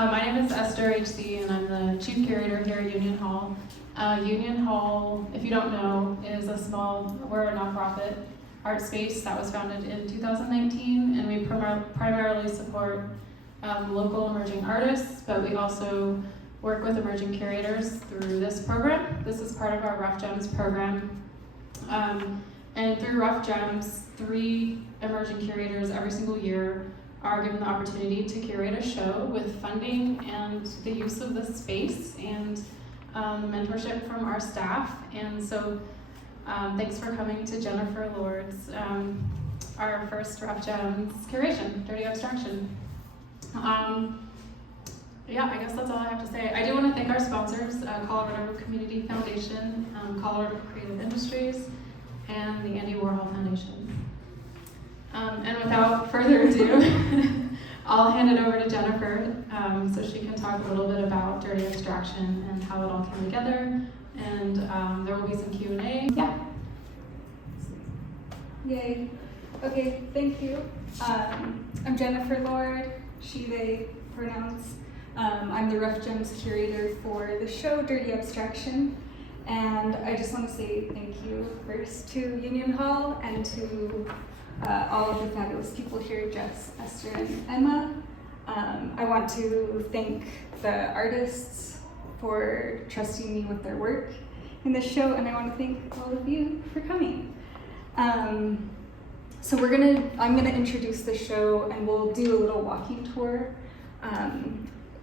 My name is Esther HC, and I'm the chief curator here at Union Hall. Union Hall, if you don't know, is we're a nonprofit art space that was founded in 2019, and we primarily support local emerging artists, but we also work with emerging curators through this program. This is part of our Rough Gems program. And through Rough Gems, 3 emerging curators every single year are given the opportunity to curate a show with funding and the use of the space and mentorship from our staff. And so thanks for coming to Jennifer Lord's, our first Rough Gems curation, Dirty Abstraction. Yeah, I guess that's all I have to say. I do want to thank our sponsors, Colorado Community Foundation, Colorado Creative Industries, and the Andy Warhol Foundation. And without further ado, I'll hand it over to Jennifer so she can talk a little bit about Dirty Abstraction and how it all came together. And there will be some Q&A. Yeah. Yay. Okay, thank you. I'm Jennifer Lord, she, they pronouns. I'm the Rough Gems curator for the show Dirty Abstraction. And I just want to say thank you first to Union Hall and to all of the fabulous people here, Jess, Esther, and Emma. I want to thank the artists for trusting me with their work in this show, and I want to thank all of you for coming. So I'm gonna introduce the show, and we'll do a little walking tour.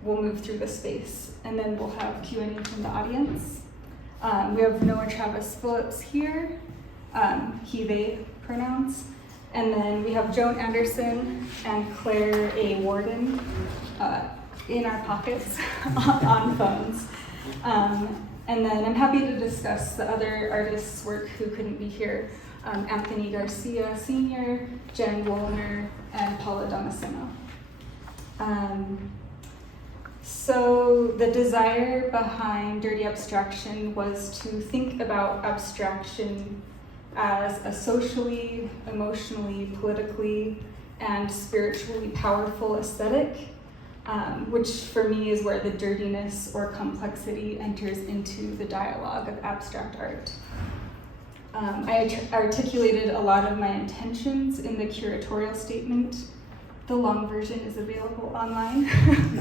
We'll move through the space, and then we'll have Q&A from the audience. We have Noah Travis Phillips here, he, they pronouns. And then we have Joan Anderson and Claire A. Warden in our pockets on phones. And then I'm happy to discuss the other artists' work who couldn't be here. Anthony Garcia Sr., Jen Wollner, and Paula Damasceno. So the desire behind Dirty Abstraction was to think about abstraction as a socially, emotionally, politically, and spiritually powerful aesthetic, which for me is where the dirtiness or complexity enters into the dialogue of abstract art. I articulated a lot of my intentions in the curatorial statement. The long version is available online.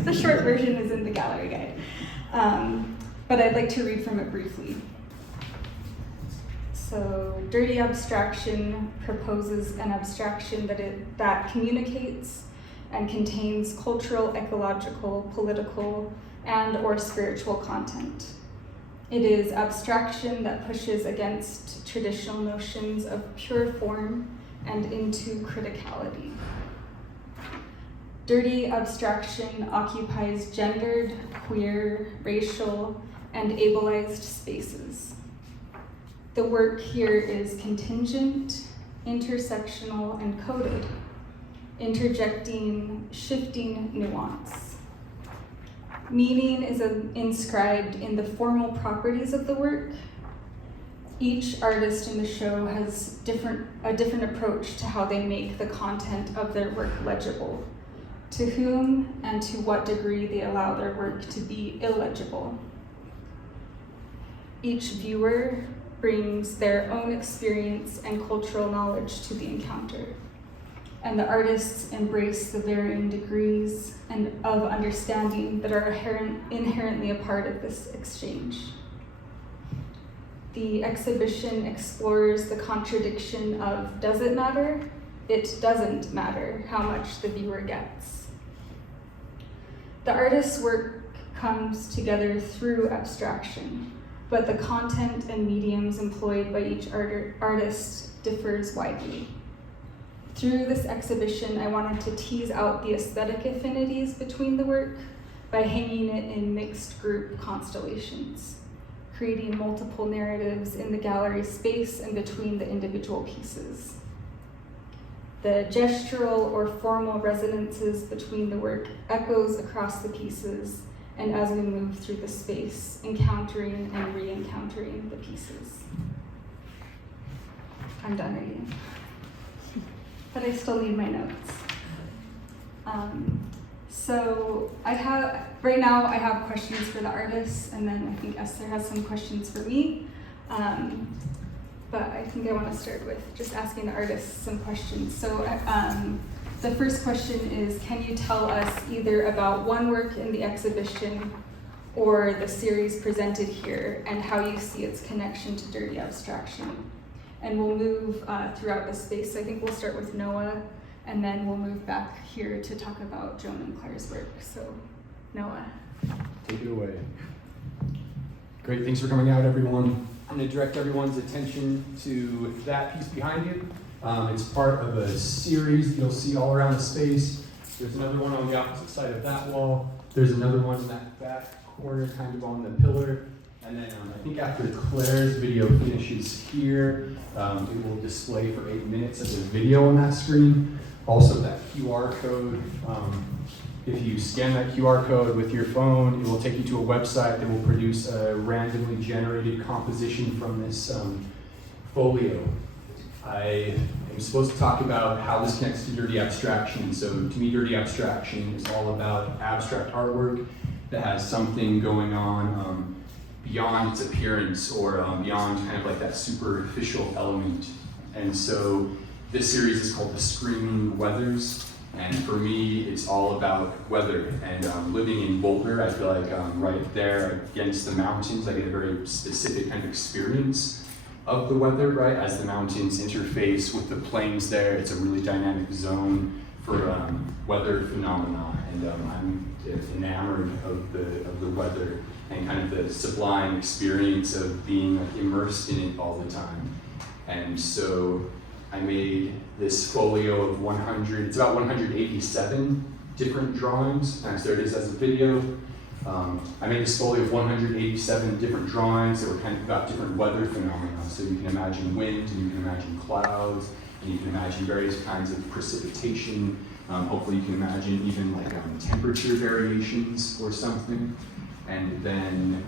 The short version is in the gallery guide. But I'd like to read from it briefly. So, Dirty Abstraction proposes an abstraction that communicates and contains cultural, ecological, political, and/or spiritual content. It is abstraction that pushes against traditional notions of pure form and into criticality. Dirty Abstraction occupies gendered, queer, racial, and ableized spaces. The work here is contingent, intersectional, and coded, interjecting, shifting nuance. Meaning is inscribed in the formal properties of the work. Each artist in the show has a different approach to how they make the content of their work legible, to whom and to what degree they allow their work to be illegible. Each viewer brings their own experience and cultural knowledge to the encounter, and the artists embrace the varying degrees of understanding that are inherently a part of this exchange. The exhibition explores the contradiction of does it matter? It doesn't matter how much the viewer gets. The artist's work comes together through abstraction, but the content and mediums employed by each artist differs widely. Through this exhibition, I wanted to tease out the aesthetic affinities between the work by hanging it in mixed group constellations, creating multiple narratives in the gallery space and between the individual pieces. The gestural or formal resonances between the work echoes across the pieces, and as we move through the space, encountering and re-encountering the pieces. I'm done reading, but I still need my notes. So right now I have questions for the artists, and then I think Esther has some questions for me. But I think I want to start with just asking the artists some questions. So the first question is, can you tell us either about one work in the exhibition or the series presented here and how you see its connection to Dirty Abstraction? And we'll move throughout the space. So I think we'll start with Noah, and then we'll move back here to talk about Joan and Claire's work. So Noah. Take it away. Great, thanks for coming out, everyone. I'm going to direct everyone's attention to that piece behind you. It's part of a series you'll see all around the space. There's another one on the opposite side of that wall. There's another one in that back corner, kind of on the pillar. And then I think after Claire's video finishes here, it will display for 8 minutes as a video on that screen. Also that QR code, if you scan that QR code with your phone, it will take you to a website that will produce a randomly generated composition from this folio. I am supposed to talk about how this connects to Dirty Abstraction. So to me, Dirty Abstraction is all about abstract artwork that has something going on beyond its appearance or beyond kind of like that superficial element. And so this series is called The Screaming Weathers. And for me, it's all about weather. And living in Boulder, I feel like right there against the mountains, I get a very specific kind of experience of the weather, right? As the mountains interface with the plains there, it's a really dynamic zone for weather phenomena. And I'm enamored of the weather and kind of the sublime experience of being like immersed in it all the time. And so I made this folio of 100, it's about 187 different drawings, and there it is as a video. I made this folio of 187 different drawings that were kind of about different weather phenomena. So you can imagine wind, and you can imagine clouds, and you can imagine various kinds of precipitation. Hopefully you can imagine even like temperature variations or something. And then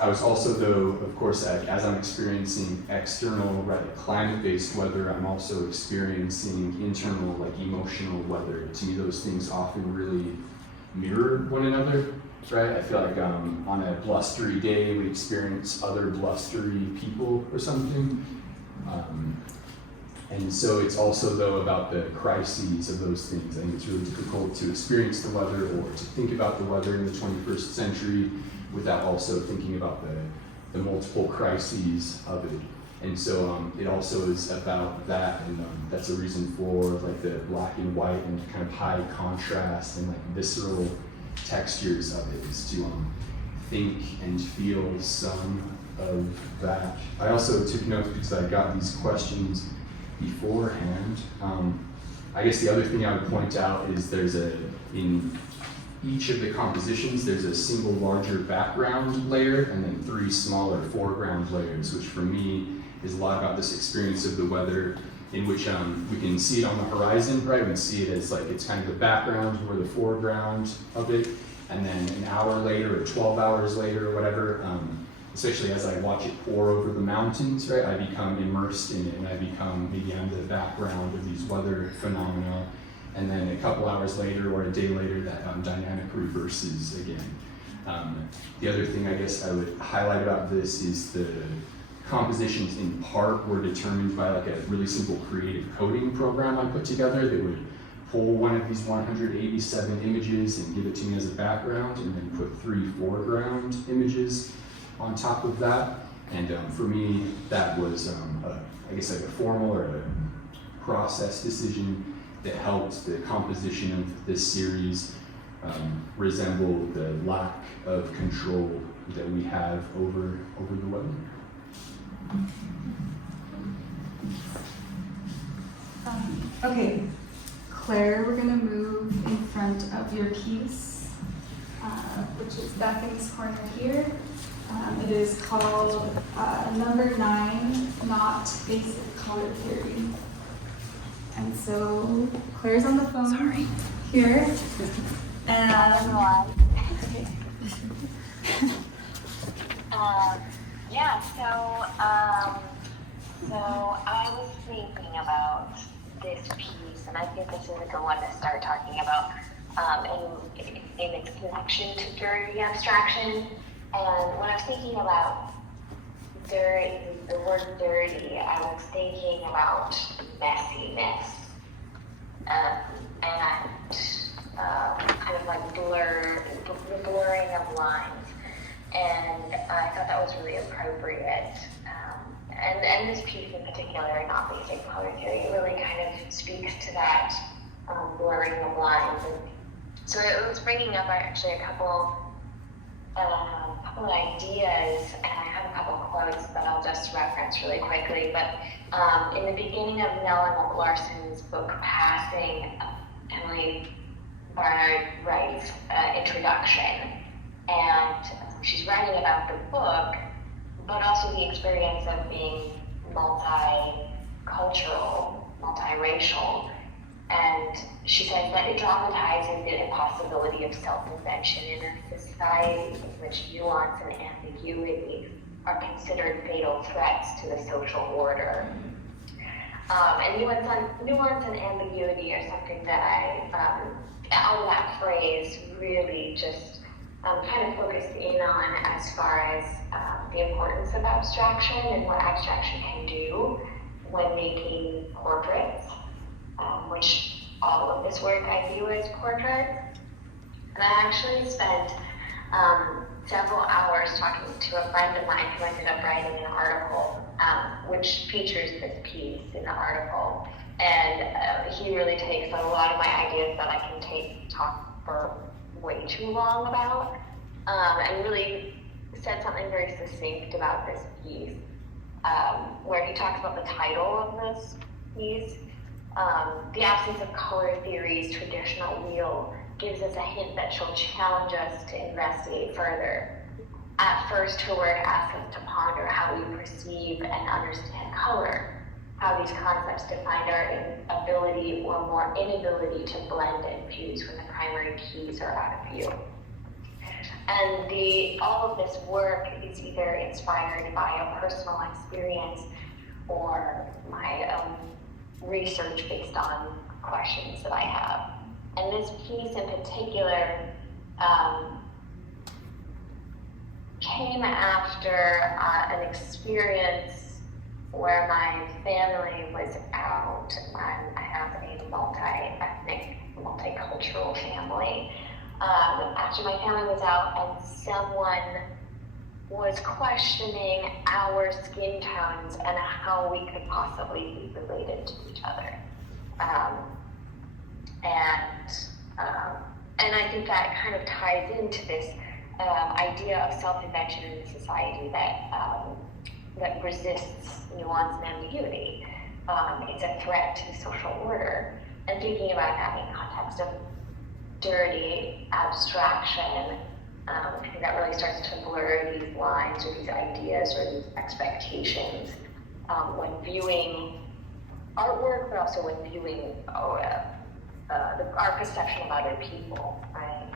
I was also, though, of course, as I'm experiencing external, climate-based weather, I'm also experiencing internal, like emotional weather. To me, those things often really mirror one another, right? I feel like on a blustery day, we experience other blustery people or something. And so it's also, though, about the crises of those things. I think it's really difficult to experience the weather or to think about the weather in the 21st century without also thinking about the multiple crises of it. And so it also is about that, and that's a reason for like the black and white and kind of high contrast and like visceral textures of it, is to think and feel some of that. I also took notes because I got these questions beforehand. I guess the other thing I would point out is in each of the compositions, there's a single larger background layer and then 3 smaller foreground layers, which for me is a lot about this experience of the weather, in which we can see it on the horizon, right? We can see it as like it's kind of the background or the foreground of it, and then an hour later or 12 hours later or whatever, especially as I watch it pour over the mountains, right? I become immersed in it, and I become, maybe I'm the background of these weather phenomena. And then a couple hours later or a day later, that dynamic reverses again. The other thing I guess I would highlight about this is the compositions in part were determined by like a really simple creative coding program I put together that would pull one of these 187 images and give it to me as a background, and then put 3 foreground images on top of that. And for me, that was, I guess, like a formal or a process decision that helped the composition of this series resemble the lack of control that we have over the weather. Okay, Claire, we're gonna move in front of your piece, which is back in this corner here. It is called Number 9, Not Basic Color Theory. And so Claire's on the phone. Sorry. Here. And okay. Yeah, so I was thinking about this piece, and I think this is a good one to start talking about in its connection to dirty abstraction. And when I was thinking about dirty, the word dirty, I was thinking about messiness and kind of like the blurring of lines. And I thought that was really appropriate. And this piece in particular, not basic color theory, really kind of speaks to that blurring of lines. And so it was bringing up actually a couple of ideas, and I have a couple quotes that I'll just reference really quickly. But in the beginning of Nella Larson's book, Passing, Emily Barnard writes introduction, and she's writing about the book, but also the experience of being multicultural, multiracial. And she says that it dramatizes the impossibility of self-invention in a society in which nuance and ambiguity are considered fatal threats to the social order. And nuance and ambiguity are something that out of that phrase, really just kind of focused in on as far as the importance of abstraction and what abstraction can do when making portraits, which all of this work I view as portraits. And I actually spent several hours talking to a friend of mine who ended up writing an article which features this piece in the article. And he really takes a lot of my ideas that I can talk for way too long about, and really said something very succinct about this piece, where he talks about the title of this piece. The absence of color theory's traditional wheel gives us a hint that she'll challenge us to investigate further. At first, her work asks us to ponder how we perceive and understand color, how these concepts define our ability or more inability to blend and fuse when the primary keys are out of view. And all of this work is either inspired by a personal experience or my own research based on questions that I have. And this piece in particular came after an experience where my family was out. I have a multi-ethnic, multicultural family. After my family was out and someone was questioning our skin tones and how we could possibly be related to each other. And I think that kind of ties into this idea of self-invention in a society that resists nuance and ambiguity. It's a threat to the social order. And thinking about that in the context of dirty abstraction, I think that really starts to blur these lines or these ideas or these expectations when viewing artwork, but also when viewing our perception of other people, right?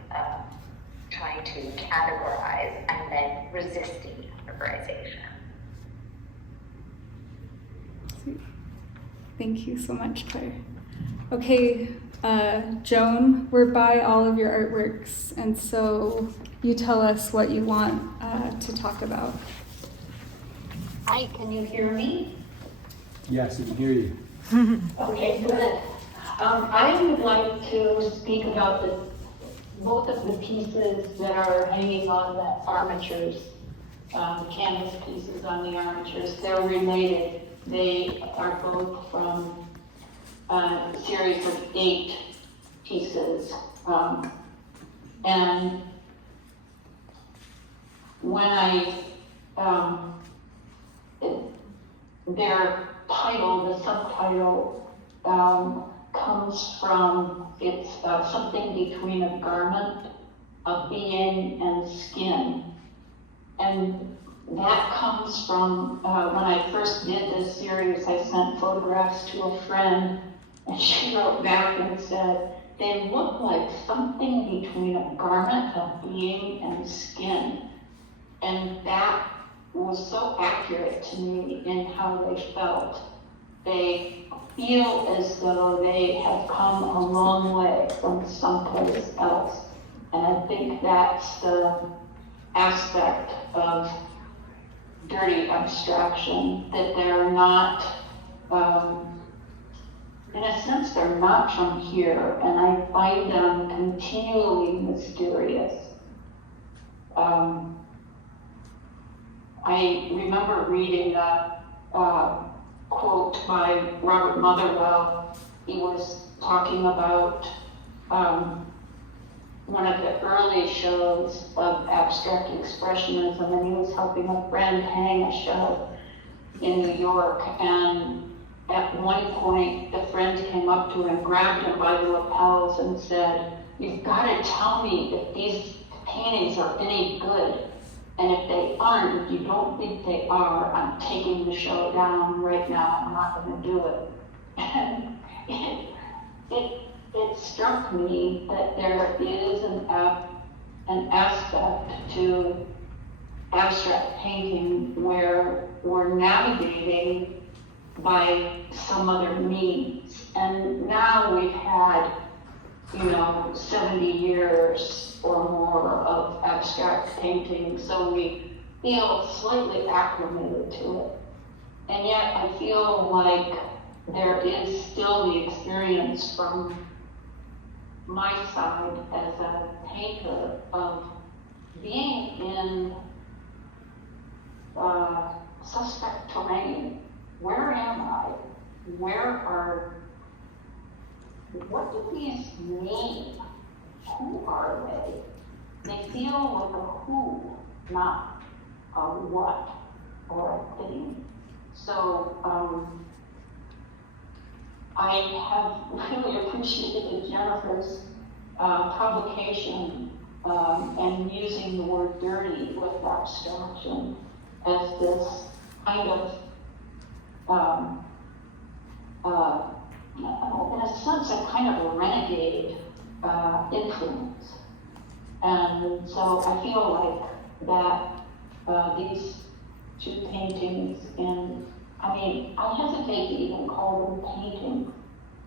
Trying to categorize and then resisting categorization. Thank you so much, Claire. Okay, Joan, we're by all of your artworks, and so you tell us what you want to talk about. Hi, can you hear me? Yes, we can hear you. Okay, good. I would like to speak about both of the pieces that are hanging on the armatures, the canvas pieces on the armatures. They're related. They are both from a series of 8 pieces. And when their title, the subtitle, comes from, it's something between a garment, a being, and skin. And that comes from, when I first did this series, I sent photographs to a friend, and she wrote back and said, they look like something between a garment, a being, and skin. And that was so accurate to me in how they felt. they feel as though they have come a long way from someplace else. And I think that's the aspect of dirty abstraction, that they're not, in a sense, they're not from here, and I find them continually mysterious. I remember reading a quote by Robert Motherwell. He was talking about one of the early shows of abstract expressionism, and he was helping a friend hang a show in New York, and at one point the friend came up to him and grabbed him by the lapels and said, "You've got to tell me if these paintings are any good. And if they aren't, if you don't think they are, I'm taking the show down right now. I'm not going to do it." And it struck me that there is an aspect to abstract painting where we're navigating by some other means. And now we've had, 70 years or more of abstract painting, so we feel slightly acclimated to it. And yet I feel like there is still the experience from my side as a painter of being in suspect terrain. Where am I? What do these mean? Who are they? They feel like a who, not a what or a thing. So I have really appreciated Jennifer's publication and using the word dirty with abstraction as this kind of, in a sense, a kind of a renegade influence. And so I feel like that these two paintings, I hesitate to even call them paintings.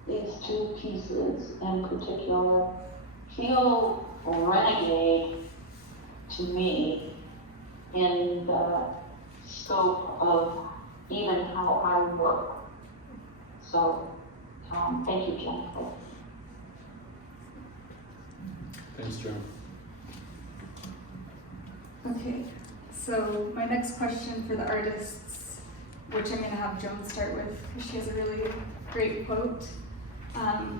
These two pieces in particular feel renegade to me in the scope of even how I work. So, thank you, Jennifer. Thanks, Joan. Okay, so my next question for the artists, which I'm going to have Joan start with, because she has a really great quote,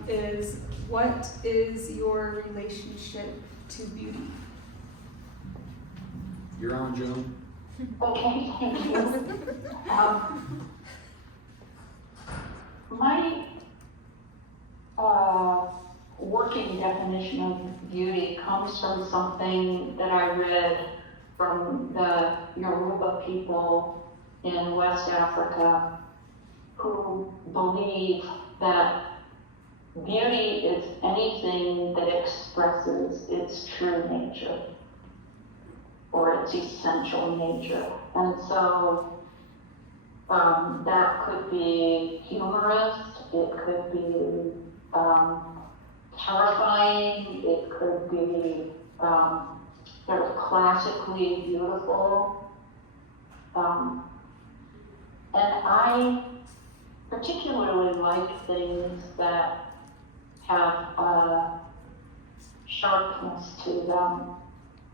is what is your relationship to beauty? You're on, Joan. Okay, thank you. My working definition of beauty comes from something that I read from the Yoruba people in West Africa, who believe that beauty is anything that expresses its true nature or its essential nature. And so that could be humorous, it could be terrifying, it could be sort of classically beautiful. And I particularly like things that have a sharpness to them,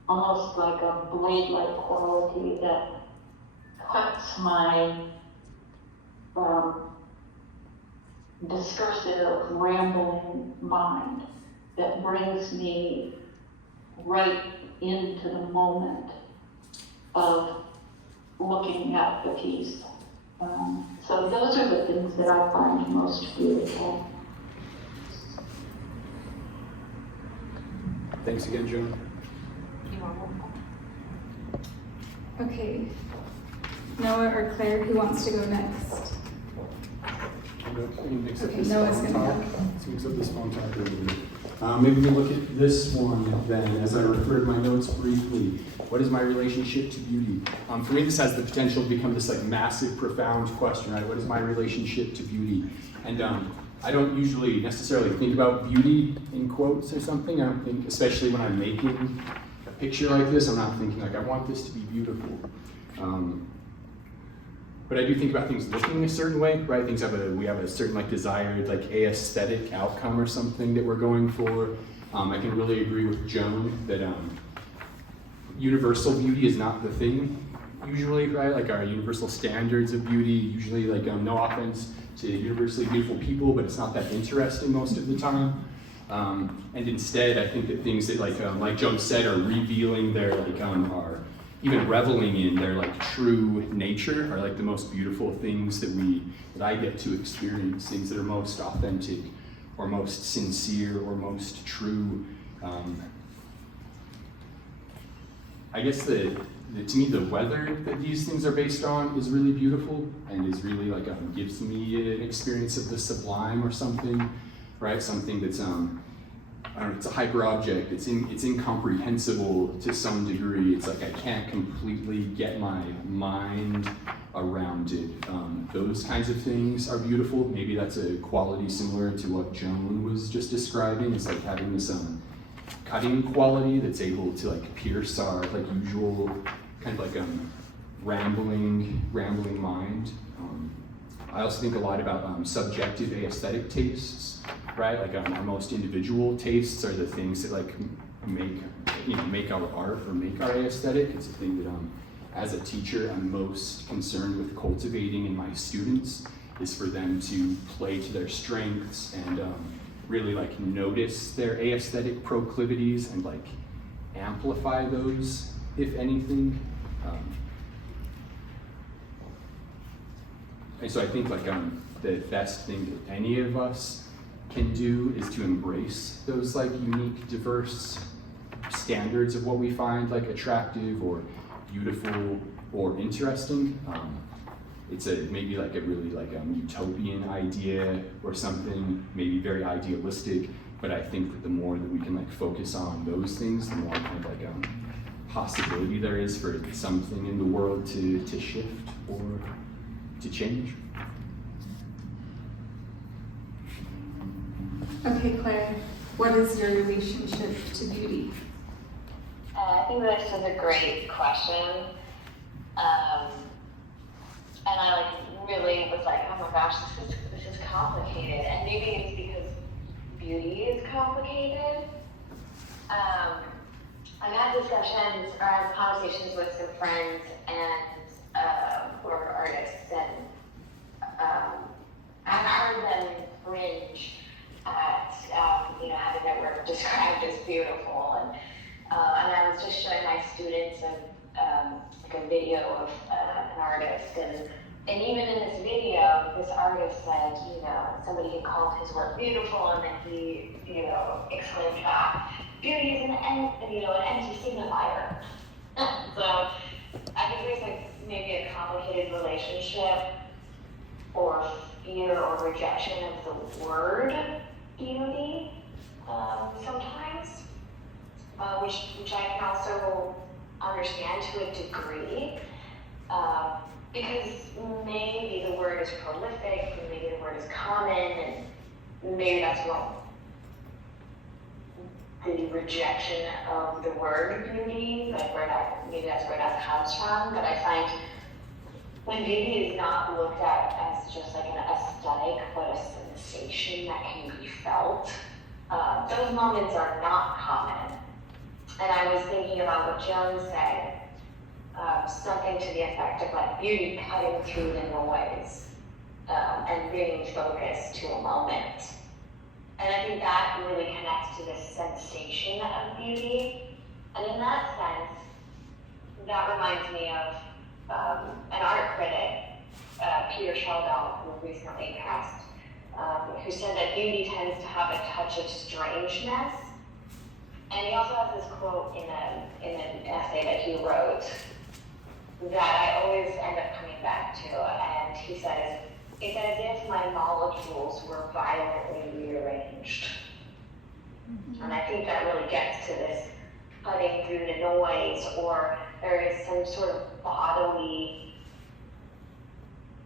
almost like a blade-like quality that cuts my discursive, rambling mind, that brings me right into the moment of looking at the piece. So those are the things that I find most beautiful. Thanks again, Joan. Okay, Noah or Claire, who wants to go next? Can you mix up Okay, this Noah's phone gonna talk? go. Let's mix up this phone talk a little bit. Maybe we look at this one then, as I referred my notes briefly. What is my relationship to beauty? For me, this has the potential to become this like massive, profound question, right? What is my relationship to beauty? And I don't usually necessarily think about beauty in quotes or something. I don't think, especially when I'm making a picture like this, I'm not thinking like, I want this to be beautiful. But I do think about things looking a certain way, right? We have a certain like desired like aesthetic outcome or something that we're going for. I can really agree with Joan that universal beauty is not the thing usually, right? Like our universal standards of beauty, usually like no offense to universally beautiful people, but it's not that interesting most of the time. And instead, I think that things that like Joan said, are revealing their are even reveling in their like true nature are like the most beautiful things that I get to experience, things that are most authentic or most sincere or most true. I guess to me the weather that these things are based on is really beautiful and is really like gives me an experience of the sublime or something, right? Something that's I don't know, it's a hyper object. It's incomprehensible to some degree. It's like I can't completely get my mind around it. Those kinds of things are beautiful. Maybe that's a quality similar to what Joan was just describing. It's like having this cutting quality that's able to like pierce our like usual kind of like rambling mind. I also think a lot about subjective aesthetic tastes, right? Like our most individual tastes are the things that like make our art or make our aesthetic. It's a thing that as a teacher I'm most concerned with cultivating in my students, is for them to play to their strengths and really like notice their aesthetic proclivities and like amplify those, if anything. And so I think like the best thing that any of us can do is to embrace those like unique, diverse standards of what we find like attractive or beautiful or interesting. It's maybe like a really like utopian idea or something, maybe very idealistic, but I think that the more that we can like focus on those things, the more kind of like possibility there is for something in the world to shift or to change. Okay, Claire, what is your relationship to beauty? I think this is a great question. And I like really was like, oh my gosh, this is complicated. And maybe it's because beauty is complicated. I've had discussions or had conversations with some friends and who are artists, and I've heard them cringe at having their work described as beautiful. And I was just showing my students like a video of an artist, and even in this video, this artist said, somebody had called his work beautiful, and then he, exclaimed back, beauty is an empty signifier. So I think there's like maybe a complicated relationship or fear or rejection of the word beauty sometimes, which I can also understand to a degree, because maybe the word is prolific, and maybe the word is common, and maybe that's what the rejection of the word beauty, maybe that's where that comes from. But I find when beauty is not looked at as just like an aesthetic, but a sensation that can be felt, those moments are not common. And I was thinking about what Joan said, something to the effect of like beauty cutting through the noise and bringing focus to a moment. And I think that really connects to this sensation of beauty. And in that sense, that reminds me of an art critic, Peter Sheldon, who recently passed, who said that beauty tends to have a touch of strangeness. And he also has this quote in an essay that he wrote that I always end up coming back to. And he says, "It's as if my molecules were violently rearranged." And I think that really gets to this cutting through the noise, or there is some sort of bodily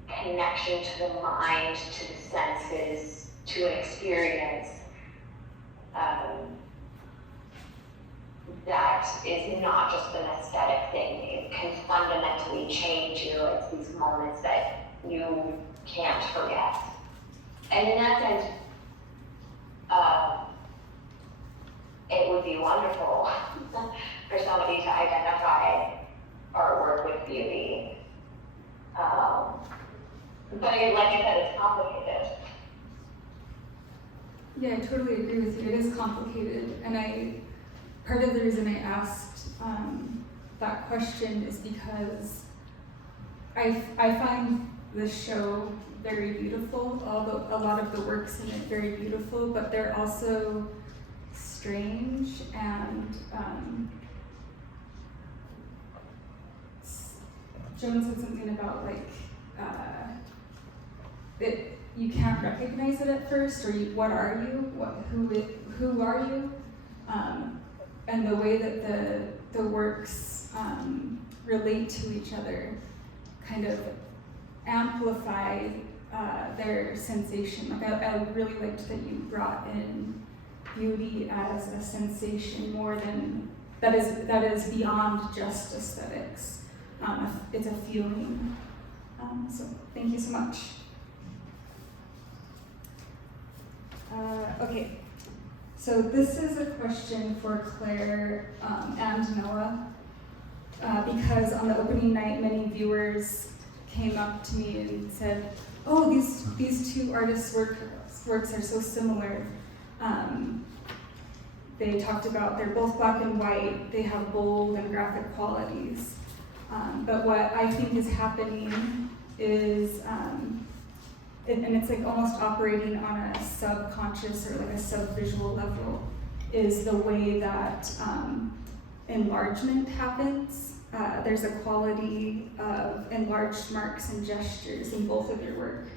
connection to the mind, to the senses, to an experience that is not just an aesthetic thing. It can fundamentally change you. It's these moments that you can't forget. And in that sense, it would be wonderful for somebody to identify artwork with beauty. But like I said, it's complicated. Yeah, I totally agree with you. It is complicated, and part of the reason I asked that question is because I find the show very beautiful. A lot of the works in it very beautiful, but they're also strange, and Joan said something about like you can't recognize it at first, or what are you? Who are you? And the way that the works relate to each other kind of amplify their sensation. Like I really liked that you brought in beauty as a sensation more than that is beyond just aesthetics. It's a feeling. So thank you so much. Okay, so this is a question for Claire and Noah, because on the opening night, many viewers came up to me and said, "Oh, these two artists' works are so similar." They talked about they're both black and white. They have bold and graphic qualities, but what I think is happening is. And it's like almost operating on a subconscious or like a sub-visual level, is the way that enlargement happens. There's a quality of enlarged marks and gestures in both of your work.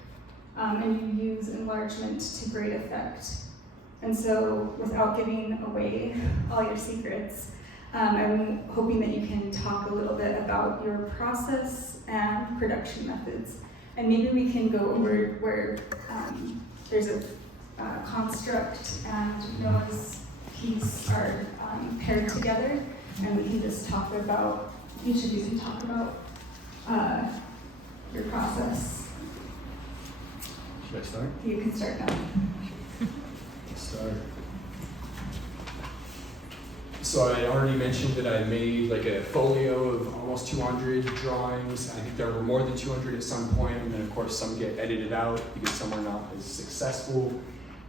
And you use enlargement to great effect. And so without giving away all your secrets, I'm hoping that you can talk a little bit about your process and production methods. And maybe we can go over where there's a construct and Noah's piece are paired together, and we can just talk about, each of you can talk about your process. Should I start? You can start now. Start. So I already mentioned that I made like a folio of almost 200 drawings. I think there were more than 200 at some point, and then of course some get edited out because some are not as successful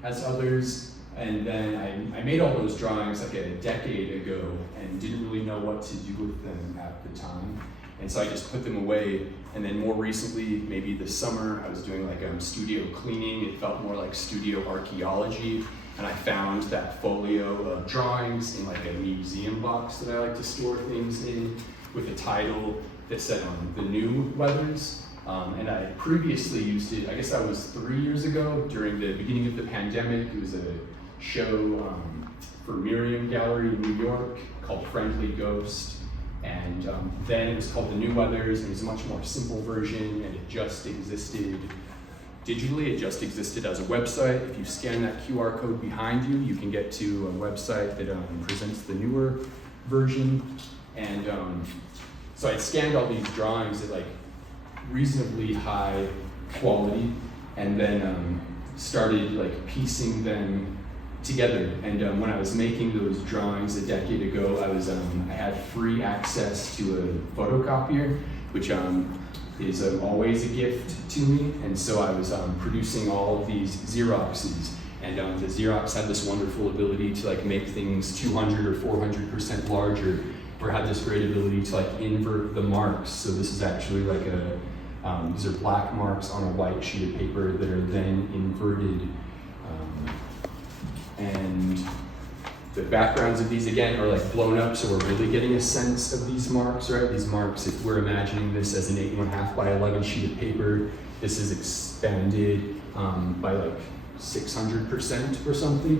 as others. And then I made all those drawings like a decade ago and didn't really know what to do with them at the time. And so I just put them away. And then more recently, maybe this summer, I was doing like studio cleaning. It felt more like studio archaeology. And I found that folio of drawings in like a museum box that I like to store things in, with a title that said The New Weathers. And I previously used it, I guess that was 3 years ago, during the beginning of the pandemic. It was a show for Miriam Gallery in New York called Friendly Ghost. And then it was called The New Weathers, and it was a much more simple version, and it just existed digitally. It just existed as a website. If you scan that QR code behind you, you can get to a website that presents the newer version. And so I scanned all these drawings at like reasonably high quality, and then started like piecing them together. And when I was making those drawings a decade ago, I had free access to a photocopier, which is always a gift to me. And so I was producing all of these Xeroxes, and the Xerox had this wonderful ability to like make things 200 or 400% larger, or had this great ability to like invert the marks. So this is actually like these are black marks on a white sheet of paper that are then inverted. And the backgrounds of these, again, are like blown up, so we're really getting a sense of these marks, right? These marks, if we're imagining this as an 8.5 by 11 sheet of paper, this is expanded by like 600% or something,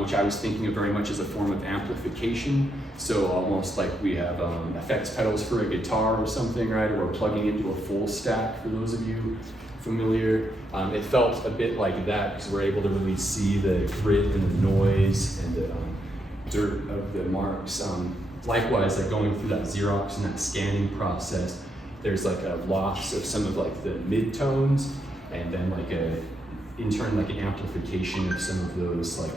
which I was thinking of very much as a form of amplification. So almost like we have effects pedals for a guitar or something, right? Or we're plugging into a full stack, for those of you familiar. It felt a bit like that because we're able to really see the grit and the noise and the dirt of the marks. Likewise, like going through that Xerox and that scanning process, there's like a loss of some of like the midtones, and then like in turn like an amplification of some of those like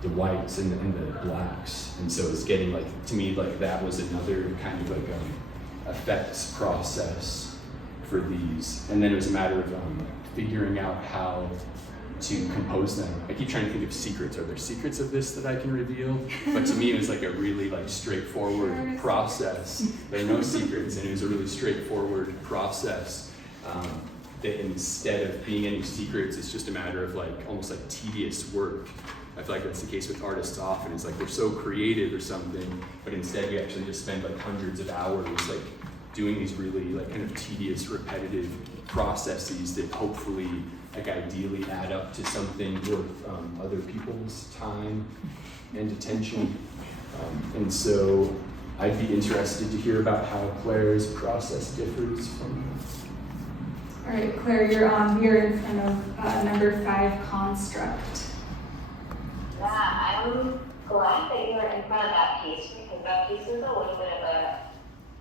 the whites and the blacks. And so it's getting like, to me, like that was another kind of like effects process for these. And then it was a matter of figuring out how to compose them. I keep trying to think of secrets. Are there secrets of this that I can reveal? But to me, it was like a really like straightforward process. There are no secrets, and it was a really straightforward process. That instead of being any secrets, it's just a matter of like almost like tedious work. I feel like that's the case with artists often. It's like they're so creative or something, but instead we actually just spend like hundreds of hours like doing these really like kind of tedious, repetitive processes that hopefully like ideally add up to something worth other people's time and attention. And so I'd be interested to hear about how Claire's process differs from that. All right, Claire, you're in front of number 5, construct. Yeah, I'm glad that you were in front of that piece, because that piece is a little bit of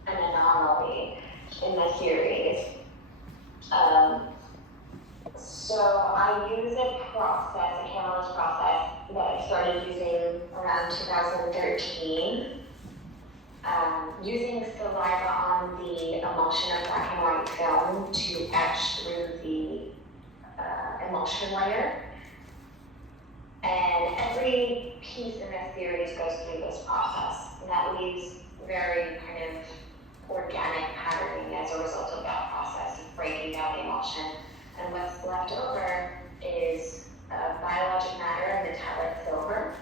an anomaly in the series. So I use a camelist process that I started using around 2013, using saliva on the emulsion of black and white film to etch through the emulsion layer. And every piece in this series goes through this process, and that leaves very kind of organic patterning as a result of that process of breaking down the emulsion. And what's left over is biologic matter and metallic silver.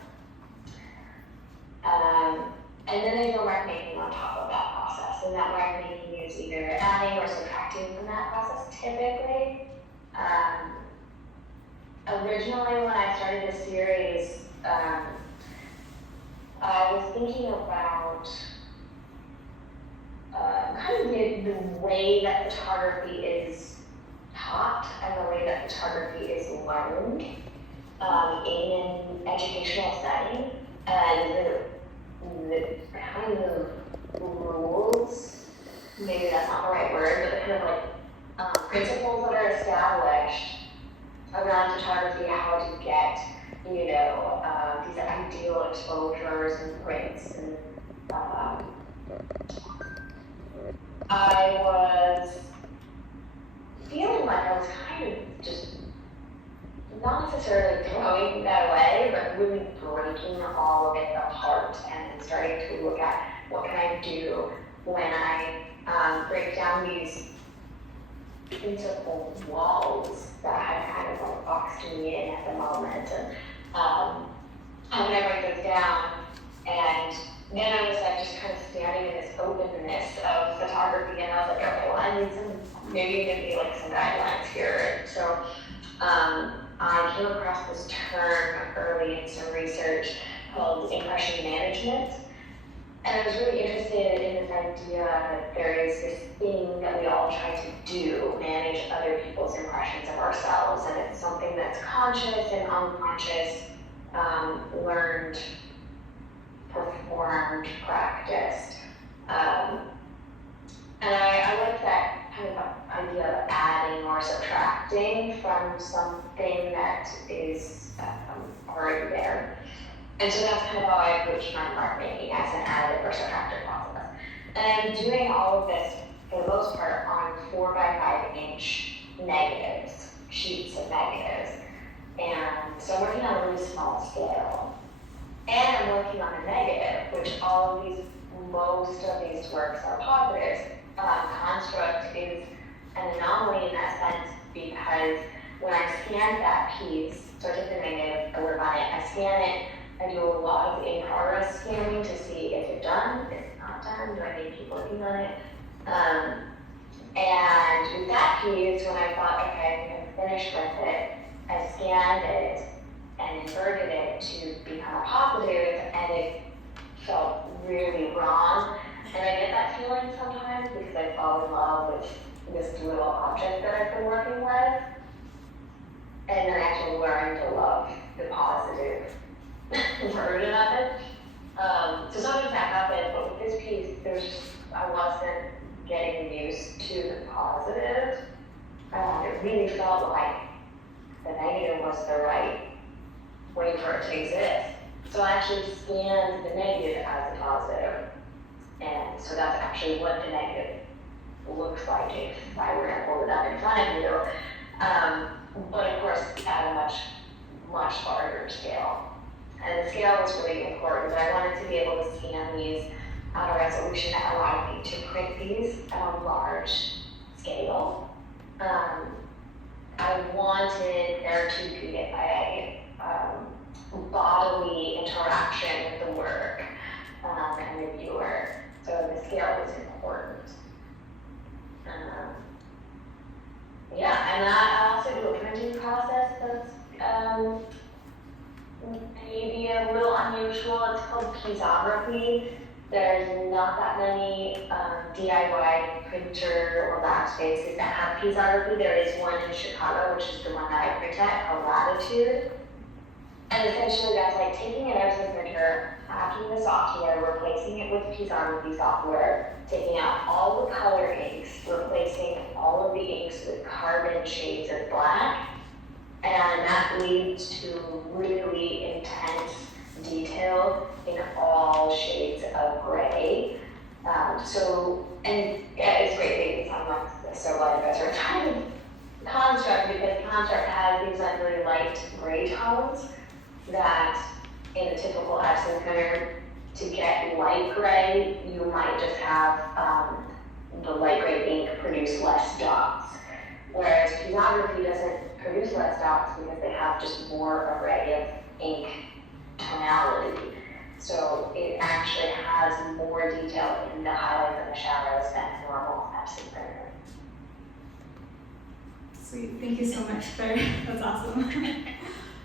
And then there's a mark making on top of that process, and that mark making is either adding or subtracting from that process typically. Originally, when I started this series, I was thinking about kind of the way that photography is taught and the way that photography is learned in an educational setting, and the kind of rules, maybe that's not the right word, but the kind of like principles that are established around photography, how to get, these ideal exposures and prints. And I was feeling like I was kind of just not necessarily throwing that away, but really breaking all of it apart and starting to look at what can I do when I break down these principal walls that had kind of like boxed me in at the moment. And how can I break those down? And then I was like just kind of standing in this openness of photography, and I was like, okay, well, I need maybe give me like some guidelines here. And so I came across this term early in some research called impression management. And I was really interested in this idea that there is this thing that we all try to do, manage other people's impressions of ourselves. And it's something that's conscious and unconscious, learned, performed, practiced. And I like that kind of idea of adding or subtracting from something that is already there. And so that's kind of how I approach my mark making, as an additive or subtractive process. And I'm doing all of this, for the most part, on 4x5" negatives, sheets of negatives. And so I'm working on a really small scale. And I'm working on a negative, which most of these works are positives. Construct is an anomaly in that sense, because when I scan that piece, so I take the negative, I work on it, I scan it, I do a lot of in-progress scanning to see if it's done, if it's not done, do I need to keep working on it? And with that piece, when I thought, okay, I'm finished with it, I scanned it and inverted it to become a positive, and it felt really wrong. And I get that feeling sometimes because I fall in love with this little object that I've been working with, and then actually learn to love the positive version of it. So sometimes that happened, but with this piece, I wasn't getting used to the positive. It really felt like the negative was the right way for it to exist. So I actually scanned the negative as a positive. And so that's actually what the negative looks like if I were to hold it up in front of you. But of course, at a much, much larger scale. And the scale was really important. I wanted to be able to scan these at a resolution that allowed me to print these at a large scale. I wanted there to be a bodily interaction with the work and the viewer. So the scale was important. And I also do a printing process that's maybe a little unusual. It's called piezography. There's not that many DIY printer or lab spaces that have piezography. There is one in Chicago, which is the one that I print at, called Latitude. And essentially that's like taking an Epson printer, hacking the software, replacing it with piezography software, taking out all the color inks, replacing all of the inks with carbon shades of black, and that leads to really intense detail in all shades of gray. And it's great because I'm like so glad you guys are trying construct, because construct has these like really light gray tones that in a typical Epson printer, to get light gray, you might just have the light gray ink produce less dots. Whereas piezography doesn't produce less dots because they have just more array of ink tonality. So it actually has more detail in the highlights and the shadows than a normal Epson printer. Sweet, thank you so much, Claire. That's awesome.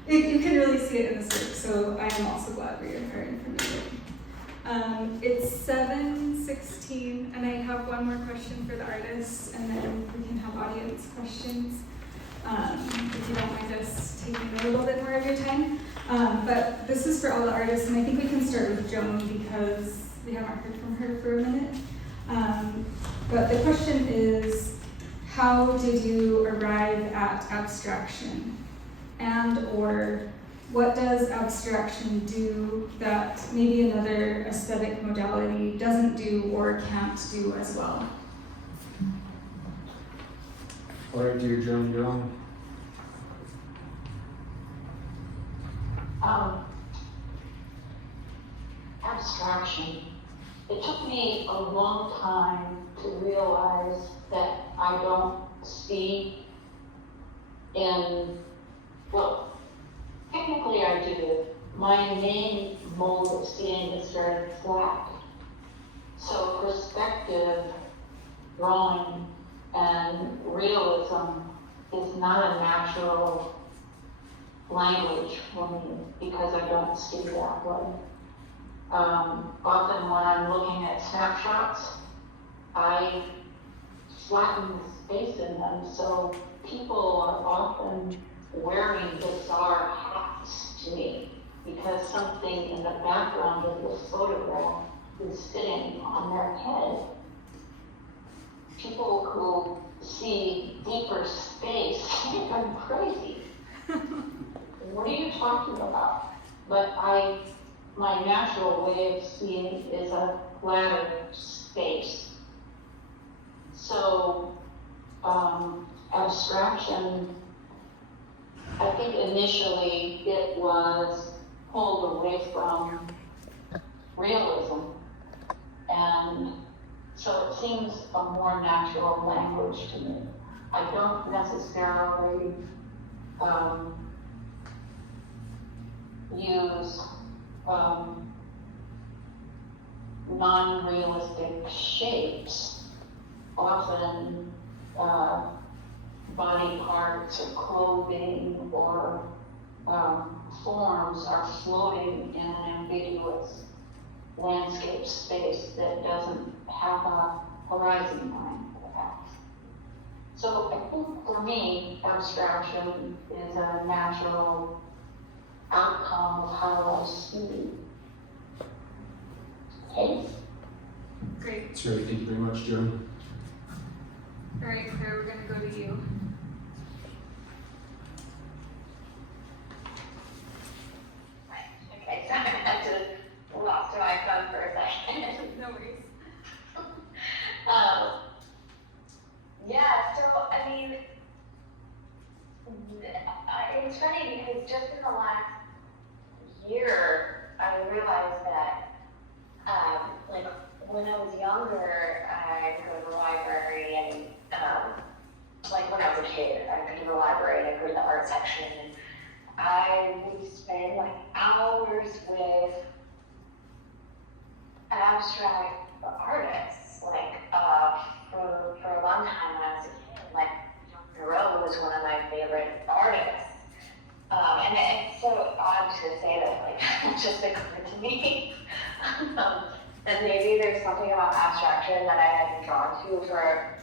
You can really see it in this work, so I am also glad we are hiring from it. It's 7:16, and I have one more question for the artists, and then we can have audience questions. If you don't mind us taking a little bit more of your time. But this is for all the artists, and I think we can start with Joan because we haven't heard from her for a minute. But the question is, how did you arrive at abstraction? And or what does abstraction do that maybe another aesthetic modality doesn't do or can't do as well? All right, dear Joan, you're on. Abstraction. It took me a long time to realize that I don't see well, technically I do. My main mode of seeing is very flat. So perspective, drawing, and realism is not a natural language for me because I don't see that way. Often when I'm looking at snapshots, I flatten the space in them, so people are often wearing bizarre hats to me because something in the background of the photograph is sitting on their head. People who see deeper space think I'm crazy. What are you talking about? But my natural way of seeing is a flatter space. So, abstraction, I think initially it was pulled away from realism. And so it seems a more natural language to me. I don't necessarily use non-realistic shapes. Often body parts or clothing or forms are floating in an ambiguous landscape space that doesn't have a horizon line, perhaps. So I think for me, abstraction is a natural outcome of how I see. Okay. Great. That's great. Thank you very much, Joan. All right, Claire, we're going to go to you. Okay, so I just lost my phone for a second. No worries. Yeah, so I mean, it's funny because just in the last year, I realized that, like when I was younger, I would go to the library and, like when I was a kid, I would go to the library and I'd go to the art section and I would spend like hours with abstract artists, like, for a long time when I was a kid, like, Thoreau was one of my favorite artists. And it's so odd to say that, like, it just occurred to me. And maybe there's something about abstraction that I had been drawn to for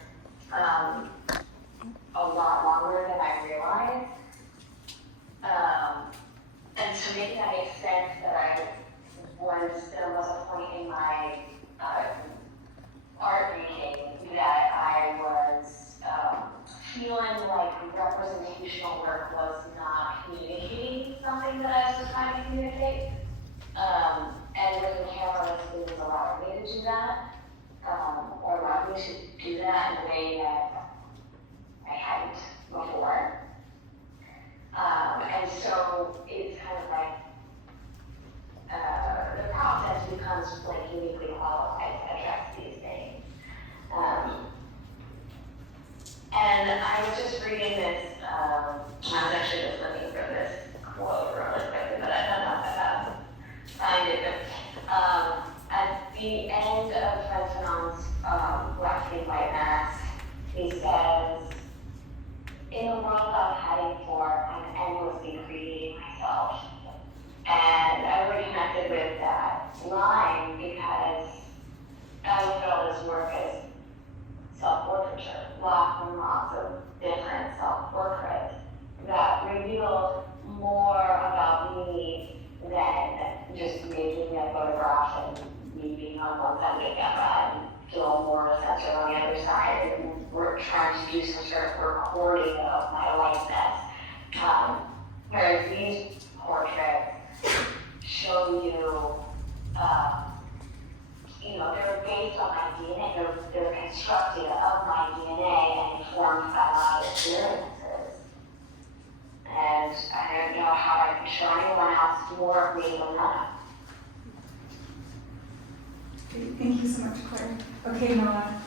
a lot longer than I realized. And so maybe that makes sense that there was a point in my art making that I was feeling like representational work was not communicating something that I was trying to communicate. And with the camera, this didn't allow me to do that, or allow me to do that in a way that I hadn't before. And so it's kind of like, the process becomes like uniquely qualified to address these things. And I was just reading this, I was actually just looking for this quote really quickly, but I don't know if I find it. But at the end of Fenton's Waxing White Mask, he says, "In the world I'm heading for, I'm endlessly creating myself." And I really connected with that line because I look at all this work as self-portraiture, lots and lots of different self-portraits that revealed more about me than just making a photograph and me being on one side of the camera and Phil more censored on the other side, and we're trying to do some sort of recording of my likeness. Whereas these portraits show you, they're based on my DNA, they're constructed of my DNA and informed by my experiences. And I don't know how I can show anyone else more of me than that. Great. Thank you so much, Claire. Okay, Noah.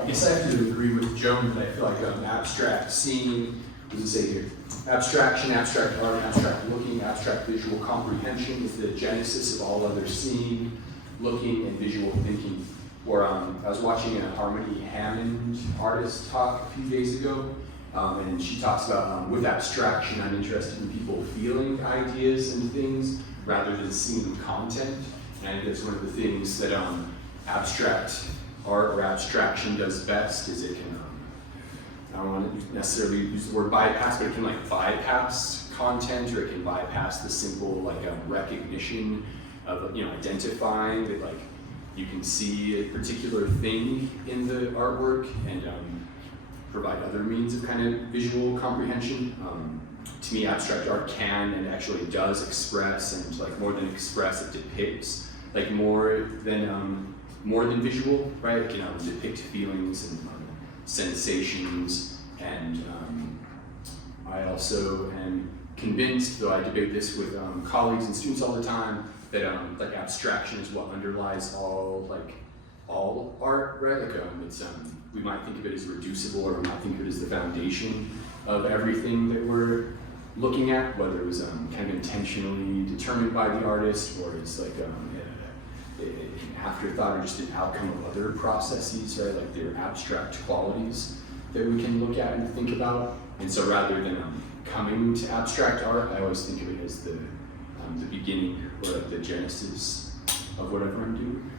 I guess I have to agree with Joan that I feel like abstract seeing, what does it say here? Abstraction, abstract art, abstract looking, abstract visual comprehension is the genesis of all other seeing, looking, and visual thinking. Or I was watching a Harmony Hammond artist talk a few days ago, and she talks about with abstraction, I'm interested in people feeling ideas and things rather than seeing content. And I think that's one of the things that abstract art or abstraction does best is it can, I don't want to necessarily use the word bypass, but it can like bypass content, or it can bypass the simple like recognition of, identifying that like you can see a particular thing in the artwork and provide other means of kind of visual comprehension. To me, abstract art can and actually does express, and like more than express, it depicts like more than visual, right? It can depict feelings and sensations, and I also am convinced, though I debate this with colleagues and students all the time, that like abstraction is what underlies all art, right? Like it's we might think of it as reducible, or we might think of it as the foundation of everything that we're looking at, whether it was kind of intentionally determined by the artist, or it's like an afterthought or just an outcome of other processes, right? Like their abstract qualities that we can look at and think about. And so rather than coming to abstract art, I always think of it as the beginning or like the genesis of whatever I'm doing.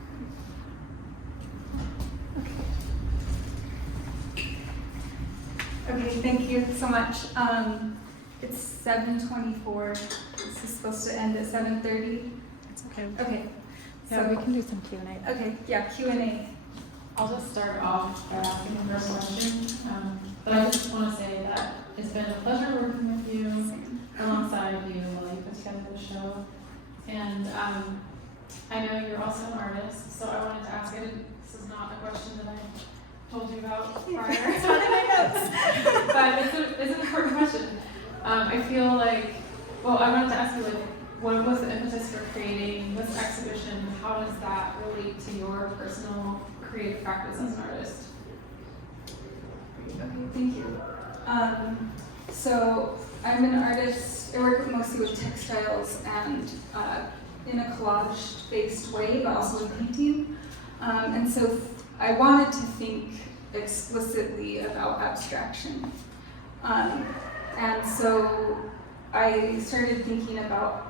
Okay, thank you so much. It's 7:24. This is supposed to end at 7:30. It's okay. Okay. Yeah, So we can do some Q&A. okay, yeah, Q&A. I'll just start off by asking the first question. But I just want to say that it's been a pleasure working with you alongside you while you put together the show. And I know you're also an artist, so I wanted to ask you, this is not a question that I told you about prior. It's not in my notes. But it's an important question. I feel like, well, I wanted to ask you, like, what was the impetus for creating this exhibition? How does that relate to your personal creative practice as an artist? Okay, thank you. So I'm an artist. I work mostly with textiles and in a collage-based way, but also in painting. And so I wanted to think explicitly about abstraction. And so I started thinking about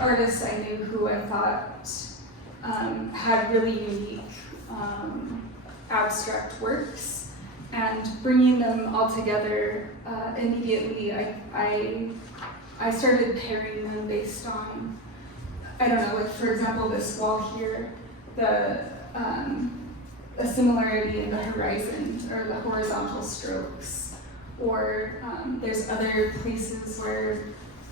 artists I knew who I thought had really unique abstract works, and bringing them all together immediately, I started pairing them based on, I don't know, like for example, this wall here, a similarity in the horizon or the horizontal strokes, or there's other places where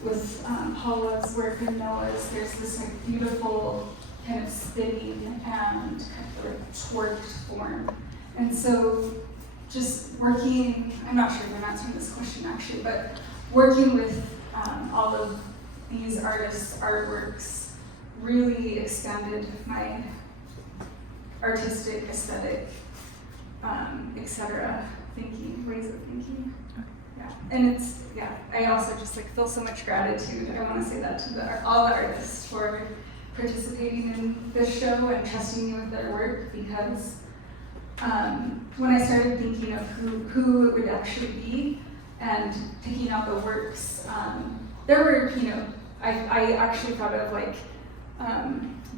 with Paula's work and Noah's, there's this like beautiful kind of spinning and kind of like twerked form. And so just working, I'm not sure if I'm answering this question actually, but working with all of these artists' artworks really expanded my artistic, aesthetic, etc. ways of thinking. Yeah, and it's, yeah, I also just like feel so much gratitude. I want to say that to all the artists for participating in this show and trusting me with their work, because when I started thinking of who it would actually be and picking out the works, there were, I actually thought of like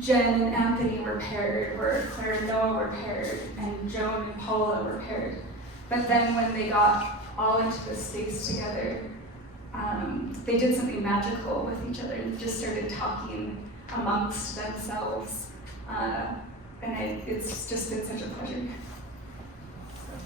Jen and Anthony were paired, or Claire and Noah were paired, and Joan and Paula were paired. But then when they got all into the space together, they did something magical with each other and just started talking amongst themselves. And it's just been such a pleasure.